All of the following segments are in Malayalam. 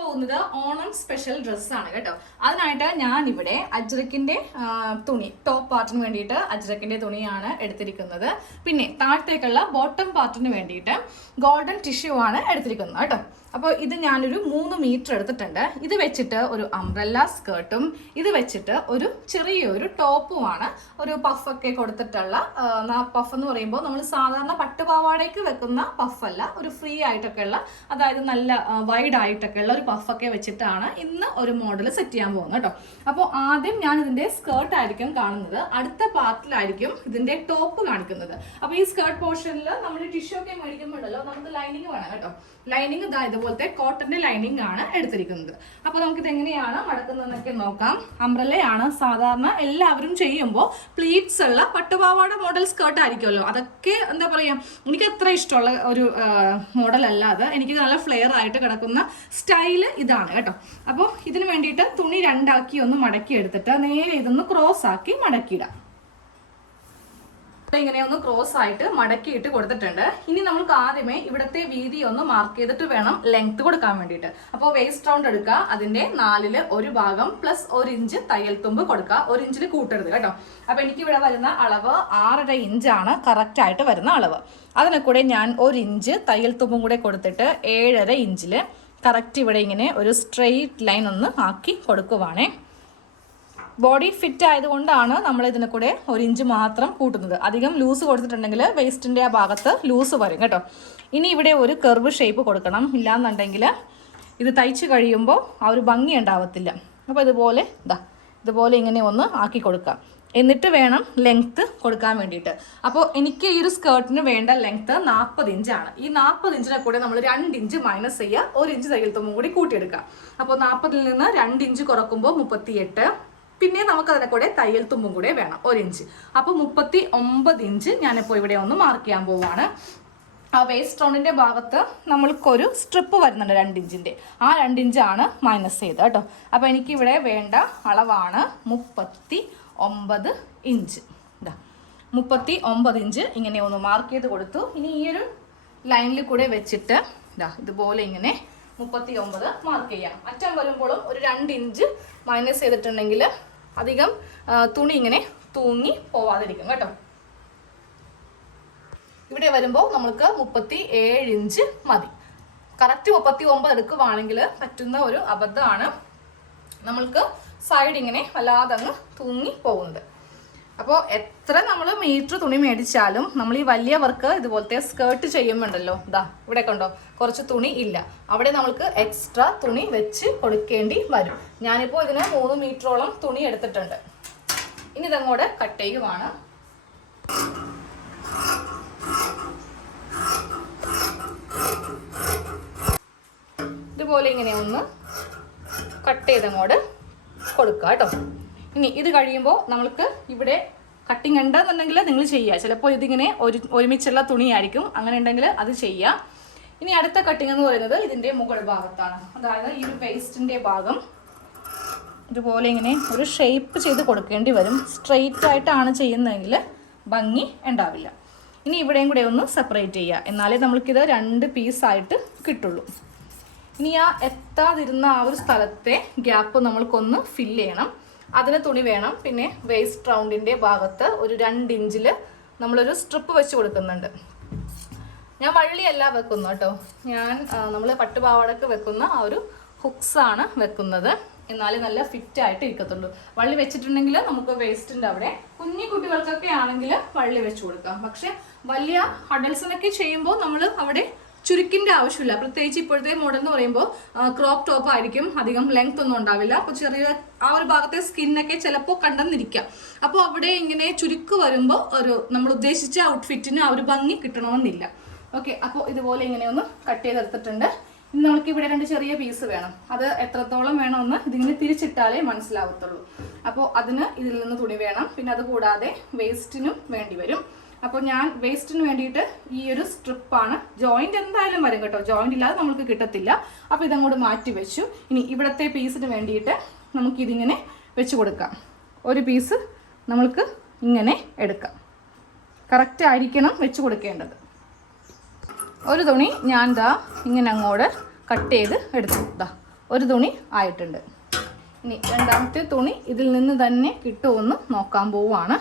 പോകുന്നത് ഓണം സ്പെഷ്യൽ ഡ്രസ്സാണ് കേട്ടോ. അതിനായിട്ട് ഞാൻ ഇവിടെ അജ്രക്കിന്റെ തുണി ടോപ്പ് പാർട്ടിന് വേണ്ടിയിട്ട് അജ്രക്കിന്റെ തുണിയാണ് എടുത്തിരിക്കുന്നത്. പിന്നെ താഴത്തേക്കുള്ള ബോട്ടം പാർട്ടിന് വേണ്ടിയിട്ട് ഗോൾഡൻ ടിഷ്യൂ ആണ് എടുത്തിരിക്കുന്നത് കേട്ടോ. അപ്പോൾ ഇത് ഞാനൊരു മൂന്ന് മീറ്റർ എടുത്തിട്ടുണ്ട്. ഇത് വെച്ചിട്ട് ഒരു അംബ്രല്ല സ്കേർട്ടും ഇത് വെച്ചിട്ട് ഒരു ചെറിയൊരു ടോപ്പുമാണ്. ഒരു പഫൊക്കെ കൊടുത്തിട്ടുള്ള പഫ് എന്ന് പറയുമ്പോൾ നമ്മൾ സാധാരണ പട്ടുപാവാടയ്ക്ക് വെക്കുന്ന പഫല്ല ഒരു ഫ്രീ ആയിട്ടൊക്കെ ഉള്ള അതായത് നല്ല വൈഡ് ആയിട്ടൊക്കെ ഉള്ള ഒരു പഫൊക്കെ വെച്ചിട്ടാണ് ഇന്ന് ഒരു മോഡൽ സെറ്റ് ചെയ്യാൻ പോകുന്നത് കേട്ടോ. അപ്പോൾ ആദ്യം ഞാൻ ഇതിന്റെ സ്കേർട്ട് ആയിരിക്കും കാണുന്നത്. അടുത്ത പാർട്ടിലായിരിക്കും ഇതിന്റെ ടോപ്പ് കാണിക്കുന്നത്. അപ്പോൾ ഈ സ്കേർട്ട് പോർഷനിൽ നമ്മൾ ടിഷ്യൂ ഒക്കെ മേടിക്കുമ്പോഴല്ലോ നമുക്ക് ലൈനിങ് വേണം കേട്ടോ. ലൈനിങ് ഇതാ ഇതുപോലത്തെ കോട്ടന്റെ ലൈനിങ് ആണ് എടുത്തിരിക്കുന്നത്. അപ്പോൾ നമുക്കിത് എങ്ങനെയാണ് മടക്കുന്നതെന്നൊക്കെ നോക്കാം. അംബ്രല്ലയാണ് സാധാരണ എല്ലാവരും ചെയ്യുമ്പോൾ പ്ലീറ്റ്സ് ഉള്ള പട്ടുപാവാട മോഡൽ സ്കേർട്ട് ആയിരിക്കുമല്ലോ. അതൊക്കെ എന്താ പറയാ എനിക്ക് അത്ര ഇഷ്ടമുള്ള ഒരു മോഡൽ അല്ല അത് എനിക്ക് നല്ല ഫ്ലെയർ ആയിട്ട് കിടക്കുന്ന സ്റ്റൈൽ ഇതാണ് കേട്ടോ. അപ്പോൾ ഇതിന് വേണ്ടിയിട്ട് തുണി രണ്ടാക്കി ഒന്ന് മടക്കി എടുത്തിട്ട് നേരെ ഇതൊന്ന് ക്രോസ് ആക്കി മടക്കിയിടാം. ഇങ്ങനെ ഒന്ന് ക്രോസ് ആയിട്ട് മടക്കിയിട്ട് കൊടുത്തിട്ടുണ്ട്. ഇനി നമുക്ക് ആദ്യമേ ഇവിടുത്തെ വീതി ഒന്ന് മാർക്ക് ചെയ്തിട്ട് വേണം ലെങ്ത് കൊടുക്കാൻ വേണ്ടിയിട്ട്. അപ്പോൾ വേസ്റ്റ് റൗണ്ട് എടുക്കുക. അതിന്റെ നാലിൽ ഒരു ഭാഗം പ്ലസ് ഒരു ഇഞ്ച് തയ്യൽ തുമ്പ് കൊടുക്കുക. ഒരു ഇഞ്ചിൽ കൂട്ടരുത് കേട്ടോ. അപ്പോൾ എനിക്ക് ഇവിടെ വരുന്ന അളവ് ആറര ഇഞ്ചാണ് കറക്റ്റ് ആയിട്ട് വരുന്ന അളവ്. അതിനെ കൂടെ ഞാൻ ഒരു ഇഞ്ച് തയ്യൽ തുമ്പും കൂടെ കൊടുത്തിട്ട് ഏഴര ഇഞ്ചിൽ കറക്റ്റ് ഇവിടെ ഇങ്ങനെ ഒരു സ്ട്രെയിറ്റ് ലൈൻ ഒന്ന് ആക്കി കൊടുക്കുവാണേ. ബോഡി ഫിറ്റ് ആയതുകൊണ്ടാണ് നമ്മൾ ഇതിന് കൂടെ ഒരു ഇഞ്ച് മാത്രം കൂട്ടുന്നത്. അധികം ലൂസ് കൊടുത്തിട്ടുണ്ടെങ്കിൽ വേസ്റ്റിന്റെ ആ ഭാഗത്ത് ലൂസ് വരും കേട്ടോ. ഇനി ഇവിടെ ഒരു കർവ് ഷേപ്പ് കൊടുക്കണം. ഇല്ലാന്നുണ്ടെങ്കിൽ ഇത് തയ്ച്ച് കഴിയുമ്പോൾ ആ ഒരു ഭംഗി ഉണ്ടാവത്തില്ല. അപ്പോൾ ഇതുപോലെ ഇതാ ഇതുപോലെ ഇങ്ങനെ ഒന്ന് ആക്കി കൊടുക്കാം. എന്നിട്ട് വേണം ലെങ്ത്ത് കൊടുക്കാൻ വേണ്ടിയിട്ട്. അപ്പോൾ എനിക്ക് ഈ ഒരു സ്കേർട്ടിന് വേണ്ട ലെങ്ത്ത് നാൽപ്പത് ഇഞ്ചാണ്. ഈ നാൽപ്പത് ഇഞ്ചിനെ കൂടെ നമ്മൾ രണ്ട് ഇഞ്ച് മൈനസ് ചെയ്യുക. ഒരു ഇഞ്ച് തയ്യൽ തുമ്പും കൂടി കൂട്ടിയെടുക്കുക അപ്പോൾ നാൽപ്പതിൽ നിന്ന് രണ്ട് ഇഞ്ച് കുറക്കുമ്പോൾ മുപ്പത്തിയെട്ട്. പിന്നെ നമുക്ക് അതിനെ കൂടെ തയ്യൽ തുമ്പും കൂടെ വേണം ഒരു ഇഞ്ച് അപ്പോൾ മുപ്പത്തി ഒമ്പത് ഇഞ്ച് ഞാനിപ്പോൾ ഇവിടെ ഒന്ന് മാർക്ക് ചെയ്യാൻ പോവുകയാണ് ആ വേസ്റ്റ് റൗണ്ടിന്റെ ഭാഗത്ത് നമ്മൾക്കൊരു സ്ട്രിപ്പ് വരുന്നുണ്ട് രണ്ടിഞ്ചിന്റെ ആ രണ്ടിഞ്ചാണ് മൈനസ് ചെയ്തത് കേട്ടോ. അപ്പോൾ എനിക്ക് ഇവിടെ വേണ്ട അളവാണ് മുപ്പത്തി ഒമ്പത് ഇഞ്ച്. മുപ്പത്തി ഒമ്പത് ഇഞ്ച് ഇങ്ങനെ ഒന്ന് മാർക്ക് ചെയ്ത് കൊടുത്തു. ഇനി ഈ ഒരു ലൈനിൽ കൂടെ വെച്ചിട്ട് ഇതാ ഇതുപോലെ ഇങ്ങനെ മുപ്പത്തി ഒമ്പത് മാർക്ക് ചെയ്യാം. അറ്റം വരുമ്പോഴും ഒരു രണ്ട് ഇഞ്ച് മൈനസ് ചെയ്തിട്ടുണ്ടെങ്കിൽ അധികം തുണി ഇങ്ങനെ തൂങ്ങി പോവാതിരിക്കും കേട്ടോ. ഇവിടെ വരുമ്പോൾ നമ്മൾക്ക് മുപ്പത്തി ഏഴ് ഇഞ്ച് മതി. കറക്റ്റ് മുപ്പത്തി ഒമ്പത് എടുക്കുവാണെങ്കിൽ പറ്റുന്ന ഒരു അബദ്ധമാണ്. നമ്മൾക്ക് സൈഡ് ഇങ്ങനെ വല്ലാതെ അങ്ങ് തൂങ്ങി പോകുന്നത്. അപ്പോൾ എത്ര നമ്മൾ മീറ്റർ തുണി മേടിച്ചാലും നമ്മൾ ഈ വലിയ വർക്ക് ഇതുപോലത്തെ സ്കേർട്ട് ചെയ്യുമ്പോണ്ടല്ലോ. ഇതാ ഇവിടെ കണ്ടോ? കുറച്ച് തുണി ഇല്ല. അവിടെ നമ്മൾക്ക് എക്സ്ട്രാ തുണി വെച്ച് കൊടുക്കേണ്ടി വരും. ഞാനിപ്പോൾ ഇതിന് മൂന്ന് മീറ്ററോളം തുണി എടുത്തിട്ടുണ്ട്. ഇനി ഇതങ്ങോട്ട് കട്ട് ചെയ്യുവാണ്. ഇതുപോലെ ഇങ്ങനെ ഒന്ന് കട്ട് ചെയ്തങ്ങോട്ട് കൊടുക്കുക കേട്ടോ ഇനി ഇത് കഴിയുമ്പോൾ നമ്മൾക്ക് ഇവിടെ കട്ടിങ് ഉണ്ടെന്നുണ്ടെങ്കിൽ നിങ്ങൾ ചെയ്യുക. ചിലപ്പോൾ ഇതിങ്ങനെ ഒരു ഒരുമിച്ചുള്ള തുണിയായിരിക്കും. അങ്ങനെ ഉണ്ടെങ്കിൽ അത് ചെയ്യുക. ഇനി അടുത്ത കട്ടിങ് എന്ന് പറയുന്നത് ഇതിന്റെ മുകൾ ഭാഗത്താണ്. അതായത് ഈ ഒരു വേസ്റ്റിന്റെ ഭാഗം ഇതുപോലെ ഇങ്ങനെ ഒരു ഷേപ്പ് ചെയ്ത് കൊടുക്കേണ്ടി വരും. സ്ട്രെയിറ്റ് ആയിട്ടാണ് ചെയ്യുന്നതെങ്കിൽ ഭംഗി ഉണ്ടാവില്ല. ഇനി ഇവിടെയും കൂടെ ഒന്ന് സെപ്പറേറ്റ് ചെയ്യുക. എന്നാലേ നമ്മൾക്കിത് രണ്ട് പീസായിട്ട് കിട്ടുള്ളൂ. ഇനി ആ എത്താതിരുന്ന ആ ഒരു സ്ഥലത്തെ ഗ്യാപ്പ് നമ്മൾക്കൊന്ന് ഫില്ല് ചെയ്യണം. അതിന് തുണി വേണം. പിന്നെ വേസ്റ്റ് റൗണ്ടിന്റെ ഭാഗത്ത് ഒരു രണ്ട് ഇഞ്ചിൽ നമ്മളൊരു സ്ട്രിപ്പ് വെച്ച് കൊടുക്കുന്നുണ്ട്. ഞാൻ വള്ളിയല്ല വെക്കുന്നു കേട്ടോ. ഞാൻ നമ്മൾ പട്ടുപാവാടക്ക് വെക്കുന്ന ആ ഒരു ഹുക്സാണ് വെക്കുന്നത്. എന്നാലേ നല്ല ഫിറ്റ് ആയിട്ട് ഇരിക്കത്തുള്ളൂ. വള്ളി വെച്ചിട്ടുണ്ടെങ്കിൽ നമുക്ക് വേസ്റ്റിന്റെ അവിടെ കുഞ്ഞു കുട്ടികൾക്കൊക്കെ ആണെങ്കിൽ വള്ളി വെച്ച് കൊടുക്കാം. പക്ഷെ വലിയ അഡൽസിനൊക്കെ ചെയ്യുമ്പോൾ നമ്മൾ അവിടെ ചുരുക്കിന്റെ ആവശ്യമില്ല. പ്രത്യേകിച്ച് ഇപ്പോഴത്തെ മോഡൽ എന്ന് പറയുമ്പോൾ ക്രോപ്പ് ടോപ്പ് ആയിരിക്കും അധികം ലെങ്ത് ഒന്നും ഉണ്ടാവില്ല. അപ്പോൾ ചെറിയ ആ ഒരു ഭാഗത്തെ സ്കിന്നൊക്കെ ചിലപ്പോൾ കണ്ടെന്നിരിക്കാം. അപ്പോൾ അവിടെ ഇങ്ങനെ ചുരുക്ക് വരുമ്പോൾ ഒരു നമ്മൾ ഉദ്ദേശിച്ച ഔട്ട്ഫിറ്റിന് ആ ഒരു ഭംഗി കിട്ടണമെന്നില്ല. ഓക്കെ അപ്പോൾ ഇതുപോലെ ഇങ്ങനെ ഒന്ന് കട്ട് ചെയ്തെടുത്തിട്ടുണ്ട്. ഇനി നമുക്ക് ഇവിടെ രണ്ട് ചെറിയ പീസ് വേണം. അത് എത്രത്തോളം വേണമെന്ന് ഇതിങ്ങനെ തിരിച്ചിട്ടാലേ മനസ്സിലാവത്തുള്ളൂ. അപ്പോൾ അതിന് ഇതിൽ നിന്ന് തുണി വേണം. പിന്നെ അത് കൂടാതെ വേസ്റ്റിനും വേണ്ടി വരും. അപ്പോൾ ഞാൻ വേസ്റ്റിന് വേണ്ടിയിട്ട് ഈ ഒരു സ്ട്രിപ്പാണ് ജോയിന്റ് എന്തായാലും വരും കേട്ടോ. ജോയിന്റ് ഇല്ലാതെ നമുക്ക് കിട്ടത്തില്ല. അപ്പോൾ ഇതങ്ങോട്ട് മാറ്റി വെച്ചു. ഇനി ഇവിടുത്തെ പീസിന് വേണ്ടിയിട്ട് നമുക്കിതിങ്ങനെ വെച്ച് കൊടുക്കാം. ഒരു പീസ് നമ്മൾക്ക് ഇങ്ങനെ എടുക്കാം. കറക്റ്റ് ആയിരിക്കണം വെച്ച് കൊടുക്കേണ്ടത്. ഒരു തുണി ഞാൻ ദാ ഇങ്ങനെ അങ്ങോട്ട് കട്ട് ചെയ്ത് എടുത്തു. ദാ ഒരു തുണി ആയിട്ടുണ്ട്. ഇനി രണ്ടാമത്തെ തുണി ഇതിൽ നിന്ന് തന്നെ കിട്ടുമെന്ന് നോക്കാൻ പോവുകയാണ്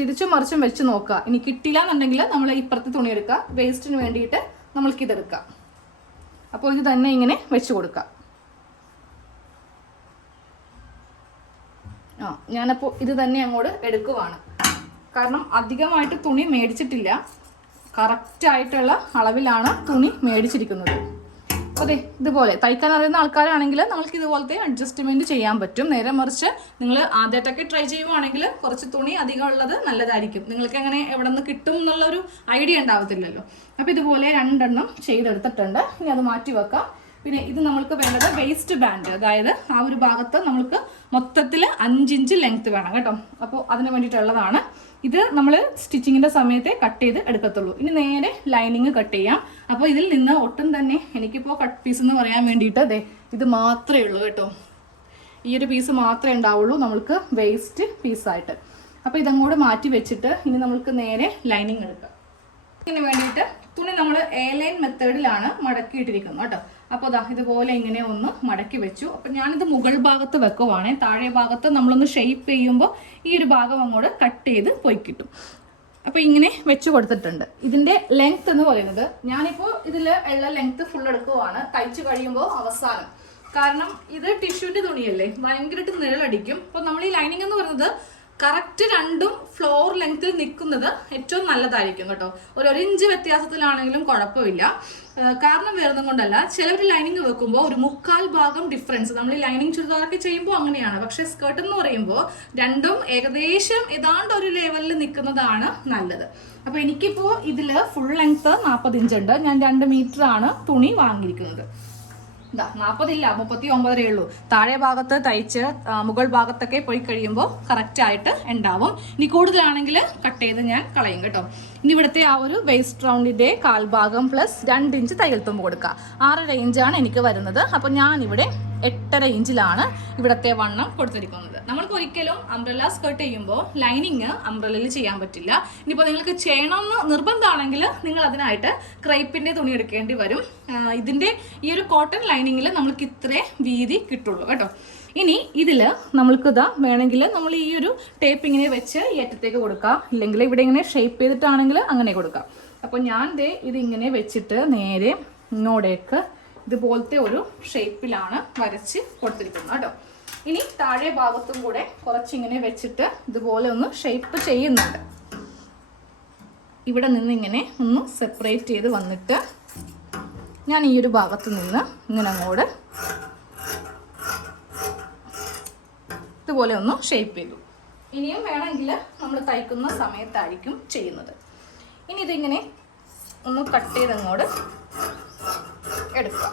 തിരിച്ചും മറിച്ചും വെച്ച് നോക്കുക. ഇനി കിട്ടില്ല എന്നുണ്ടെങ്കിൽ നമ്മൾ ഇപ്പുറത്തെ തുണി എടുക്കുക. വേസ്റ്റിന് വേണ്ടിയിട്ട് നമ്മൾക്ക് ഇതെടുക്കാം അപ്പോൾ ഇത് തന്നെ ഇങ്ങനെ വെച്ച് കൊടുക്കാം. ആ ഞാനപ്പോൾ ഇത് തന്നെ അങ്ങോട്ട് എടുക്കുവാണ്. കാരണം അധികമായിട്ട് തുണി മേടിച്ചിട്ടില്ല. കറക്റ്റായിട്ടുള്ള അളവിലാണ് തുണി മേടിച്ചിരിക്കുന്നത്. അതെ ഇതുപോലെ. തയ്ക്കാൻ അറിയുന്ന ആൾക്കാരാണെങ്കിൽ നമ്മൾക്ക് ഇതുപോലത്തെ അഡ്ജസ്റ്റ്മെന്റ് ചെയ്യാൻ പറ്റും. നേരെ മറിച്ച് നിങ്ങൾ ആദ്യമായിട്ടൊക്കെ ട്രൈ ചെയ്യുവാണെങ്കിൽ കുറച്ച് തുണി അധികം ഉള്ളത് നല്ലതായിരിക്കും. നിങ്ങൾക്ക് എങ്ങനെ എവിടെ നിന്ന് കിട്ടും എന്നുള്ളൊരു ഐഡിയ ഉണ്ടാവത്തില്ലല്ലോ. അപ്പോൾ ഇതുപോലെ രണ്ടെണ്ണം ചെയ്തെടുത്തിട്ടുണ്ട്. ഇനി അത് മാറ്റി വെക്കാം. പിന്നെ ഇത് നമ്മൾക്ക് വേണ്ടത് വേസ്റ്റ് ബാൻഡ് അതായത് ആ ഒരു ഭാഗത്ത് നമ്മൾക്ക് മൊത്തത്തിൽ അഞ്ചിഞ്ച് ലെങ്ത് വേണം കേട്ടോ. അപ്പോൾ അതിന് വേണ്ടിയിട്ടുള്ളതാണ്. ഇത് നമ്മൾ സ്റ്റിച്ചിങ്ങിന്റെ സമയത്തെ കട്ട് ചെയ്ത് എടുക്കത്തുള്ളൂ. ഇനി നേരെ ലൈനിങ് കട്ട് ചെയ്യാം. അപ്പോൾ ഇതിൽ നിന്ന് ഒട്ടും തന്നെ എനിക്കിപ്പോൾ കട്ട് പീസ് എന്ന് പറയാൻ വേണ്ടിയിട്ട് അതെ ഇത് മാത്രമേ ഉള്ളൂ കേട്ടോ. ഈ ഒരു പീസ് മാത്രമേ ഉണ്ടാവുള്ളൂ നമ്മൾക്ക് വേസ്റ്റ് പീസായിട്ട് അപ്പോൾ ഇതങ്ങോട്ട് മാറ്റി വെച്ചിട്ട് ഇനി നമ്മൾക്ക് നേരെ ലൈനിങ് എടുക്കാം. ഇതിന് വേണ്ടിയിട്ട് തുണി നമ്മൾ എ ലൈൻ മെത്തേഡിലാണ് മടക്കിയിട്ടിരിക്കുന്നത് കേട്ടോ. അപ്പോൾ ദാ ഇതുപോലെ ഇങ്ങനെ ഒന്ന് മടക്കി വെച്ചു. അപ്പം ഞാനിത് മുകൾ ഭാഗത്ത് വെക്കുവാണേ. താഴെ ഭാഗത്ത് നമ്മളൊന്ന് ഷെയ്പ്പ് ചെയ്യുമ്പോൾ ഈ ഒരു ഭാഗം അങ്ങോട്ട് കട്ട് ചെയ്ത് പോയി കിട്ടും. അപ്പോൾ ഇങ്ങനെ വെച്ച് കൊടുത്തിട്ടുണ്ട്. ഇതിന്റെ ലെങ്ത് എന്ന് പറയുന്നത് ഞാനിപ്പോൾ ഇതിൽ ഉള്ള ലെങ്ത് ഫുൾ എടുക്കുവാണ്. തയ്ച്ച് കഴിയുമ്പോൾ അവസാനം. കാരണം ഇത് ടിഷ്യൂന്റെ തുണിയല്ലേ? ഭയങ്കരമായിട്ട് നിഴലടിക്കും. അപ്പോൾ നമ്മൾ ഈ ലൈനിങ് എന്ന് പറയുന്നത് കറക്റ്റ് രണ്ടും ഫ്ലോർ ലെങ്ത്തിൽ നിൽക്കുന്നത് ഏറ്റവും നല്ലതായിരിക്കും കേട്ടോ. ഒരു ഒരു ഇഞ്ച് വ്യത്യാസത്തിലാണെങ്കിലും കുഴപ്പമില്ല. കാരണം വരുന്നത് കൊണ്ടല്ല. ചിലവർ ലൈനിങ് വെക്കുമ്പോൾ ഒരു മുക്കാൽ ഭാഗം ഡിഫറൻസ് നമ്മൾ ഈ ലൈനിങ് ചുരിദാറൊക്കെ ചെയ്യുമ്പോൾ അങ്ങനെയാണ്. പക്ഷേ സ്കേർട്ട് എന്ന് പറയുമ്പോൾ രണ്ടും ഏകദേശം ഏതാണ്ട് ഒരു ലെവലിൽ നിൽക്കുന്നതാണ് നല്ലത്. അപ്പോൾ എനിക്കിപ്പോൾ ഇതിൽ ഫുൾ ലെങ്ത്ത് നാൽപ്പത് ഇഞ്ച് ഞാൻ രണ്ട് മീറ്റർ ആണ് തുണി വാങ്ങിയിരിക്കുന്നത്. ഇതാ നാൽപ്പതില്ല മുപ്പത്തി ഒമ്പതരേ ഉള്ളൂ. താഴെ ഭാഗത്ത് തയ്ച്ച് മുകൾ ഭാഗത്തൊക്കെ പോയി കഴിയുമ്പോൾ കറക്റ്റ് ആയിട്ട് ഉണ്ടാവും. ഇനി കൂടുതലാണെങ്കിൽ കട്ട് ചെയ്ത് ഞാൻ കളയും കേട്ടോ. ഇനി ഇവിടുത്തെ ആ ഒരു വേസ്റ്റ് റൗണ്ടിന്റെ കാൽഭാഗം പ്ലസ് രണ്ട് ഇഞ്ച് തയ്യൽ തുമ്പ് കൊടുക്കുക. ആറര ഇഞ്ചാണ് എനിക്ക് വരുന്നത്. അപ്പോൾ ഞാനിവിടെ എട്ടര ഇഞ്ചിലാണ് ഇവിടത്തെ വണ്ണം കൊടുത്തിരിക്കുന്നത്. നമ്മൾക്ക് ഒരിക്കലും അംബ്രല്ല സ്കേർട്ട് ചെയ്യുമ്പോൾ ലൈനിങ് അംബ്രല്ലയിൽ ചെയ്യാൻ പറ്റില്ല. ഇനിയിപ്പോൾ നിങ്ങൾക്ക് ചെയ്യണമെന്ന് നിർബന്ധമാണെങ്കിൽ നിങ്ങൾ അതിനായിട്ട് ക്രൈപ്പിന്റെ തുണി എടുക്കേണ്ടി വരും. ഇതിന്റെ ഈ ഒരു കോട്ടൺ ലൈനിങ്ങിൽ നമ്മൾക്ക് ഇത്രേ വീതി കിട്ടുള്ളൂ കേട്ടോ. ഇനി ഇതിൽ നമ്മൾക്ക് ഇതാ വേണമെങ്കിൽ നമ്മൾ ഈ ഒരു ടേപ്പ് ഇങ്ങനെ വെച്ച് ഈ അറ്റത്തേക്ക് കൊടുക്കാം. ഇല്ലെങ്കിൽ ഇവിടെ ഇങ്ങനെ ഷേപ്പ് ചെയ്തിട്ടാണെങ്കിൽ അങ്ങനെ കൊടുക്കാം. അപ്പോൾ ഞാൻ ദേ ഇതിങ്ങനെ വെച്ചിട്ട് നേരെ ഇങ്ങോട്ടേക്ക് ഇതുപോലത്തെ ഒരു ഷേപ്പിലാണ് വരച്ച് കൊടുത്തിരിക്കുന്നത് കേട്ടോ. ഇനി താഴെ ഭാഗത്തും കൂടെ കുറച്ചിങ്ങനെ വെച്ചിട്ട് ഇതുപോലെ ഒന്ന് ഷേപ്പ് ചെയ്യുന്നുണ്ട്. ഇവിടെ നിന്ന് ഇങ്ങനെ ഒന്ന് സെപ്പറേറ്റ് ചെയ്ത് വന്നിട്ട് ഞാൻ ഈ ഒരു ഭാഗത്ത് നിന്ന് ഇങ്ങനെ അങ്ങോട്ട് ഇതുപോലെ ഒന്ന് ഷേപ്പ് ചെയ്തു. ഇനിയും വേണമെങ്കിൽ നമ്മൾ തയ്ക്കുന്ന സമയത്തായിരിക്കും ചെയ്യുന്നത്. ഇനി ഇതിങ്ങനെ ഒന്ന് കട്ട് ചെയ്ത് അങ്ങോട്ട് എടുക്കുക.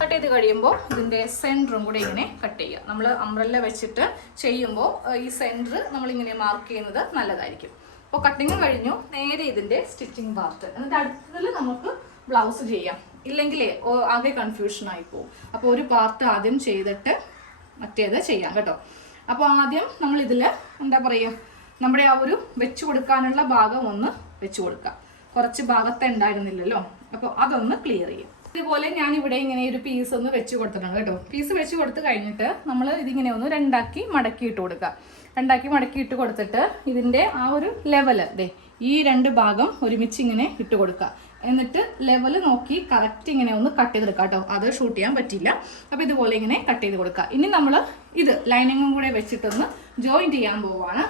കട്ട് ചെയ്ത് കഴിയുമ്പോൾ ഇതിന്റെ സെന്ററും കൂടെ ഇങ്ങനെ കട്ട് ചെയ്യുക. നമ്മൾ അംബ്രല്ല വെച്ചിട്ട് ചെയ്യുമ്പോൾ ഈ സെന്റർ നമ്മളിങ്ങനെ മാർക്ക് ചെയ്യുന്നത് നല്ലതായിരിക്കും. അപ്പോൾ കട്ടിങ് കഴിഞ്ഞു. നേരെ ഇതിന്റെ സ്റ്റിച്ചിങ് പാർട്ട് എന്നിട്ട് അടുത്തതിൽ നമുക്ക് ബ്ലൗസ് ചെയ്യാം. ഇല്ലെങ്കിലേ ആകെ കൺഫ്യൂഷൻ ആയി പോകും അപ്പോൾ ഒരു പാർട്ട് ആദ്യം ചെയ്തിട്ട് മറ്റേത് ചെയ്യാം കേട്ടോ. അപ്പോൾ ആദ്യം നമ്മളിതിൽ എന്താ പറയുക നമ്മുടെ ആ ഒരു വെച്ച് കൊടുക്കാനുള്ള ഭാഗം ഒന്ന് വെച്ച് കൊടുക്കാം. കുറച്ച് ഭാഗത്ത് ഉണ്ടായിരുന്നില്ലല്ലോ. അപ്പോൾ അതൊന്ന് ക്ലിയർ ചെയ്യും. ഇതുപോലെ ഞാൻ ഇവിടെ ഇങ്ങനെ ഒരു പീസ് ഒന്ന് വെച്ച് കൊടുത്തിട്ടുണ്ട് കേട്ടോ. പീസ് വെച്ച് കൊടുത്ത് കഴിഞ്ഞിട്ട് നമ്മൾ ഇതിങ്ങനെ ഒന്ന് രണ്ടാക്കി മടക്കി ഇട്ട് കൊടുക്കുക. രണ്ടാക്കി മടക്കി ഇട്ട് കൊടുത്തിട്ട് ഇതിന്റെ ആ ഒരു ലെവൽ ദേ ഈ രണ്ട് ഭാഗം ഒരുമിച്ച് ഇങ്ങനെ ഇട്ട് കൊടുക്കുക. എന്നിട്ട് ലെവൽ നോക്കി കറക്റ്റ് ഇങ്ങനെ ഒന്ന് കട്ട് ചെയ്തെടുക്കുക കേട്ടോ. അത് ഷൂട്ട് ചെയ്യാൻ പറ്റില്ല അപ്പോൾ ഇതുപോലെ ഇങ്ങനെ കട്ട് ചെയ്ത് കൊടുക്കുക. ഇനി നമ്മൾ ഇത് ലൈനിങ്ങും കൂടെ വെച്ചിട്ടൊന്ന് ജോയിൻ ചെയ്യാൻ പോവാണ്.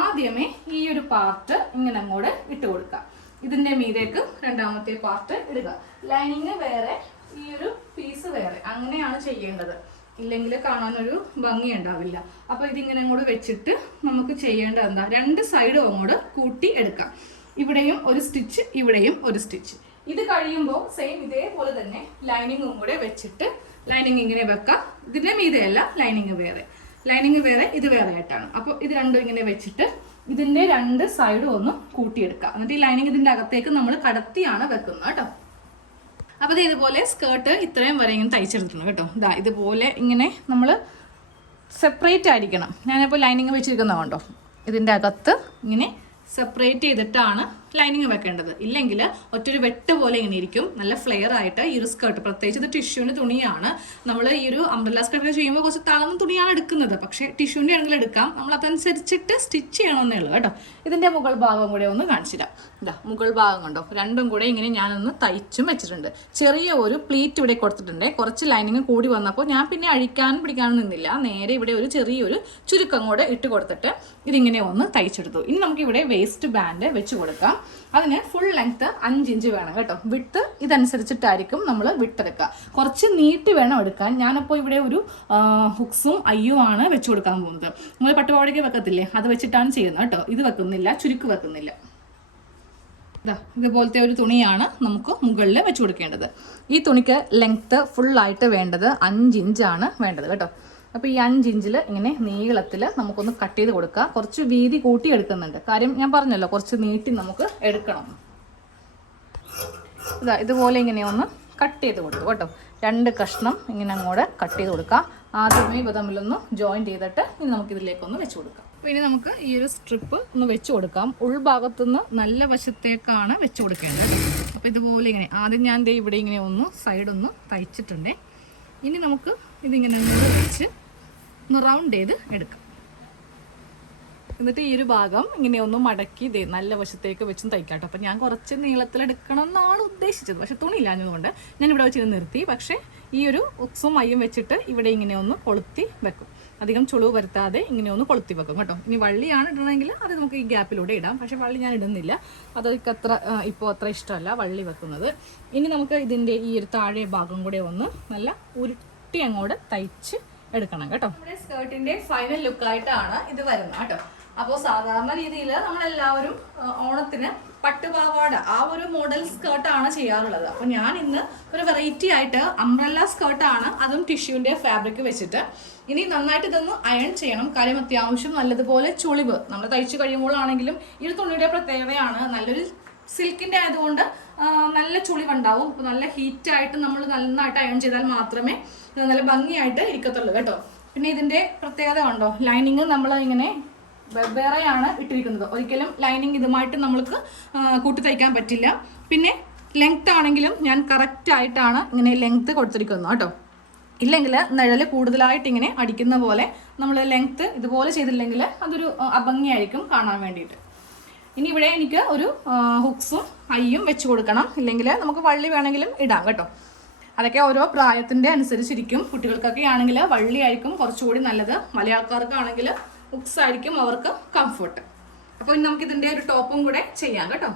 ആദ്യമേ ഈ ഒരു പാർട്ട് ഇങ്ങനെ അങ്ങോട്ട് ഇട്ട് കൊടുക്കുക. ഇതിന്റെ മീതേക്ക് രണ്ടാമത്തെ പാർട്ട് ഇടുക. ലൈനിങ് വേറെ ഈ ഒരു പീസ് വേറെ. അങ്ങനെയാണ് ചെയ്യേണ്ടത്. ഇല്ലെങ്കിൽ കാണാനൊരു ഭംഗി ഉണ്ടാവില്ല. അപ്പോൾ ഇതിങ്ങനെ അങ്ങോട്ട് വെച്ചിട്ട് നമുക്ക് ചെയ്യേണ്ടത് എന്താ? രണ്ട് സൈഡും അങ്ങോട്ട് കൂട്ടി എടുക്കാം. ഇവിടെയും ഒരു സ്റ്റിച്ച് ഇവിടെയും ഒരു സ്റ്റിച്ച് ഇത് കഴിയുമ്പോൾ സെയിം ഇതേപോലെ തന്നെ ലൈനിങ്ങും കൂടെ വെച്ചിട്ട് ലൈനിങ് ഇങ്ങനെ വെക്കാം. ഇതിന്റെ മീതെയല്ല ലൈനിങ് വേറെ. ലൈനിങ് വേറെ ഇത് വേറെ ആയിട്ടാണ് അപ്പോൾ ഇത് രണ്ടും ഇങ്ങനെ വെച്ചിട്ട് ഇതിന്റെ രണ്ട് സൈഡും ഒന്ന് കൂട്ടിയെടുക്കുക. എന്നിട്ട് ഈ ലൈനിങ് ഇതിന്റെ അകത്തേക്ക് നമ്മൾ കടത്തിയാണ് വെക്കുന്നത് കേട്ടോ. അപ്പോൾ ഇത് ഇതുപോലെ സ്കേർട്ട് ഇത്രയും വരെ ഇങ്ങനെ തയ്ച്ചെടുക്കണം കേട്ടോ. ഇതാ ഇതുപോലെ ഇങ്ങനെ നമ്മൾ സെപ്പറേറ്റ് ആയിരിക്കണം. ഞാനിപ്പോൾ ലൈനിങ് വെച്ചിരിക്കുന്നത് കണ്ടോ? ഇതിന്റെ അകത്ത് ഇങ്ങനെ സെപ്പറേറ്റ് ചെയ്തിട്ടാണ് ലൈനിങ് വെക്കേണ്ടത്. ഇല്ലെങ്കിൽ ഒറ്റൊരു വെട്ട് പോലെ ഇങ്ങനെ ഇരിക്കും. നല്ല ഫ്ലെയർ ആയിട്ട് ഈ ഒരു സ്കേർട്ട് പ്രത്യേകിച്ച് ഇത് ടിഷ്യൂവിന്റെ തുണിയാണ്. നമ്മൾ ഈ ഒരു അംബ്രല്ല സ്കേർട്ട് ചെയ്യുമ്പോൾ കുറച്ച് തളർന്ന തുണിയാണ് എടുക്കുന്നത്. പക്ഷേ ടിഷ്യൂവിന്റെ ആണെങ്കിൽ എടുക്കാം. നമ്മൾ അതനുസരിച്ചിട്ട് സ്റ്റിച്ച് ചെയ്യണമെന്നേ ഉള്ളൂ കേട്ടോ. ഇതിന്റെ മുകൾ ഭാഗം കൂടെ ഒന്ന് കാണിച്ചിടാം. ഇതാ മുകൾ ഭാഗം കണ്ടോ? രണ്ടും കൂടെ ഇങ്ങനെ ഞാനൊന്ന് തയ്ച്ചും വെച്ചിട്ടുണ്ട്. ചെറിയ ഒരു പ്ലീറ്റ് ഇവിടെ കൊടുത്തിട്ടുണ്ട്. കുറച്ച് ലൈനിങ് കൂടി വന്നപ്പോൾ ഞാൻ പിന്നെ അഴിക്കാനും പിടിക്കാനും നിന്നില്ല. നേരെ ഇവിടെ ഒരു ചെറിയൊരു ചുരുക്കം കൂടെ ഇട്ട് കൊടുത്തിട്ട് ഇതിങ്ങനെ ഒന്ന് തയ്ച്ചെടുത്തു. ഇനി നമുക്ക് ഇവിടെ വേസ്റ്റ് ബാൻഡ് വെച്ച് കൊടുക്കാം. അതിന് ഫുൾ ലെങ്ത്ത് അഞ്ച് ഇഞ്ച് വേണം കേട്ടോ. വിട്ട് ഇതനുസരിച്ചിട്ടായിരിക്കും നമ്മൾ വിട്ടെടുക്കുക. കുറച്ച് നീട്ടി വേണം എടുക്കാൻ. ഞാനപ്പോൾ ഇവിടെ ഒരു ഹുക്സും അയ്യും ആണ് വെച്ച് കൊടുക്കാൻ പോകുന്നത്. നമ്മൾ പട്ടുപാവടയ്ക്ക് വെക്കത്തില്ലേ? അത് വെച്ചിട്ടാണ് ചെയ്യുന്നത് കേട്ടോ. ഇത് വെക്കുന്നില്ല ചുരുക്ക് വെക്കുന്നില്ല. ഇതാ ഇതുപോലത്തെ ഒരു തുണിയാണ് നമുക്ക് മുകളിൽ വെച്ച് കൊടുക്കേണ്ടത്. ഈ തുണിക്ക് ലെങ്ത്ത് ഫുള്ളായിട്ട് വേണ്ടത് അഞ്ച് ഇഞ്ചാണ് വേണ്ടത് കേട്ടോ. അപ്പോൾ ഈ അഞ്ചിഞ്ചിൽ ഇങ്ങനെ നീളത്തിൽ നമുക്കൊന്ന് കട്ട് ചെയ്ത് കൊടുക്കുക കുറച്ച് വീതി കൂട്ടി എടുക്കുന്നുണ്ട് കാര്യം ഞാൻ പറഞ്ഞല്ലോ കുറച്ച് നീട്ടി നമുക്ക് എടുക്കണം. ഇതാ ഇതുപോലെ ഇങ്ങനെ ഒന്ന് കട്ട് ചെയ്ത് കൊടുക്കും കേട്ടോ. രണ്ട് കഷ്ണം ഇങ്ങനെ അങ്ങോട്ട് കട്ട് ചെയ്ത് കൊടുക്കുക ആദ്യമേ ഇവ തമ്മിലൊന്ന് ജോയിൻ ചെയ്തിട്ട് ഇനി നമുക്ക് ഇതിലേക്കൊന്ന് വെച്ച് കൊടുക്കാം. ഇനി നമുക്ക് ഈ ഒരു സ്ട്രിപ്പ് ഒന്ന് വെച്ച് കൊടുക്കാം. ഉൾഭാഗത്തുനിന്ന് നല്ല വശത്തേക്കാണ് വെച്ച് കൊടുക്കേണ്ടത്. അപ്പോൾ ഇതുപോലെ ഇങ്ങനെ ആദ്യം ഞാൻ ഇവിടെ ഇങ്ങനെ ഒന്ന് സൈഡൊന്ന് തയ്ച്ചിട്ടുണ്ട്. ഇനി നമുക്ക് ഇതിങ്ങനെ ഒന്ന് വെച്ച് ഒന്ന് റൗണ്ട് ചെയ്ത് എടുക്കാം. എന്നിട്ട് ഈ ഒരു ഭാഗം ഇങ്ങനെ ഒന്ന് മടക്കി ഇതേ നല്ല വശത്തേക്ക് വെച്ചും തയ്ക്കാട്ടോ. അപ്പം ഞാൻ കുറച്ച് നീളത്തിൽ എടുക്കണം എന്നാണ് ഉദ്ദേശിച്ചത്. പക്ഷെ തുണി ഇല്ലാഞ്ഞതുകൊണ്ട് ഞാൻ ഇവിടെ വെച്ചിട്ട് നിർത്തി. പക്ഷേ ഈ ഒരു ഉക്സും മയ്യും വെച്ചിട്ട് ഇവിടെ ഇങ്ങനെ ഒന്ന് കൊളുത്തി വെക്കും. അധികം ചുളിവ് വരുത്താതെ ഇങ്ങനെ ഒന്ന് കൊളുത്തി വെക്കും കേട്ടോ. ഇനി വള്ളിയാണ് ഇടണമെങ്കിൽ അത് നമുക്ക് ഈ ഗ്യാപ്പിലൂടെ ഇടാം. പക്ഷേ വള്ളി ഞാൻ ഇടുന്നില്ല. അതൊക്കെ അത്ര ഇപ്പോൾ അത്ര ഇഷ്ടമല്ല വള്ളി വെക്കുന്നത്. ഇനി നമുക്ക് ഇതിന്റെ ഈ ഒരു താഴെ ഭാഗം കൂടെ ഒന്ന് നല്ല ഉരുട്ടി അങ്ങോട്ട് തയ്ച്ച് എടുക്കണം കേട്ടോ. നമ്മുടെ സ്കേർട്ടിന്റെ ഫൈനൽ ലുക്കായിട്ടാണ് ഇത് വരുന്നത് കേട്ടോ. അപ്പോൾ സാധാരണ രീതിയിൽ നമ്മളെല്ലാവരും ഓണത്തിന് പട്ടുപാവാട ആ ഒരു മോഡൽ സ്കേർട്ടാണ് ചെയ്യാറുള്ളത്. അപ്പോൾ ഞാൻ ഇന്ന് ഒരു വെറൈറ്റി ആയിട്ട് അംബ്രല്ല സ്കേർട്ടാണ് അതും ടിഷ്യൂവിന്റെ ഫാബ്രിക് വെച്ചിട്ട് ഇനി നന്നായിട്ട് ഇതൊന്ന് അയൺ ചെയ്യണം. കാര്യം അത്യാവശ്യം നല്ലതുപോലെ ചുളിവ്. നമ്മൾ തയ്ച്ചു കഴിയുമ്പോഴാണെങ്കിലും ഈ തുണിയുടെ പ്രത്യേകതയാണ് നല്ലൊരു സിൽക്കിന്റെ ആയതുകൊണ്ട് നല്ല ചുളിവുണ്ടാവും. അപ്പോൾ നല്ല ഹീറ്റായിട്ട് നമ്മൾ നന്നായിട്ട് അയൺ ചെയ്താൽ മാത്രമേ നല്ല ഭംഗിയായിട്ട് ഇരിക്കത്തുള്ളൂ കേട്ടോ. പിന്നെ ഇതിന്റെ പ്രത്യേകത ഉണ്ടോ ലൈനിങ് നമ്മൾ ഇങ്ങനെ വെവ്വേറെയാണ് ഇട്ടിരിക്കുന്നത്. ഒരിക്കലും ലൈനിങ് ഇതുമായിട്ട് നമ്മൾക്ക് കൂട്ടി തയ്ക്കാൻ പറ്റില്ല. പിന്നെ ലെങ്ത് ആണെങ്കിലും ഞാൻ കറക്റ്റ് ആയിട്ടാണ് ഇങ്ങനെ ലെങ്ത് കൊടുത്തിരിക്കുന്നത് കേട്ടോ. ഇല്ലെങ്കിൽ നിഴൽ കൂടുതലായിട്ട് ഇങ്ങനെ അടിക്കുന്ന പോലെ നമ്മൾ ലെങ്ത് ഇതുപോലെ ചെയ്തില്ലെങ്കിൽ അതൊരു അഭംഗിയായിരിക്കും കാണാൻ വേണ്ടിയിട്ട്. ഇനി ഇവിടെ എനിക്ക് ഒരു ഹുക്സും അയ്യും വെച്ച് കൊടുക്കണം. ഇല്ലെങ്കിൽ നമുക്ക് വള്ളി വേണമെങ്കിലും ഇടാം കേട്ടോ. അതൊക്കെ ഓരോ പ്രായത്തിന്റെ അനുസരിച്ചിരിക്കും. കുട്ടികൾക്കൊക്കെ ആണെങ്കിൽ വള്ളി ആയിരിക്കും കുറച്ചുകൂടി നല്ലത്. മലയാൾക്കാർക്കാണെങ്കിൽ ഹുക്സ് ആയിരിക്കും അവർക്ക് കംഫർട്ട് അപ്പോൾ ഇനി നമുക്ക് ഇതിന്റെ ഒരു ടോപ്പും കൂടെ ചെയ്യാം കേട്ടോ.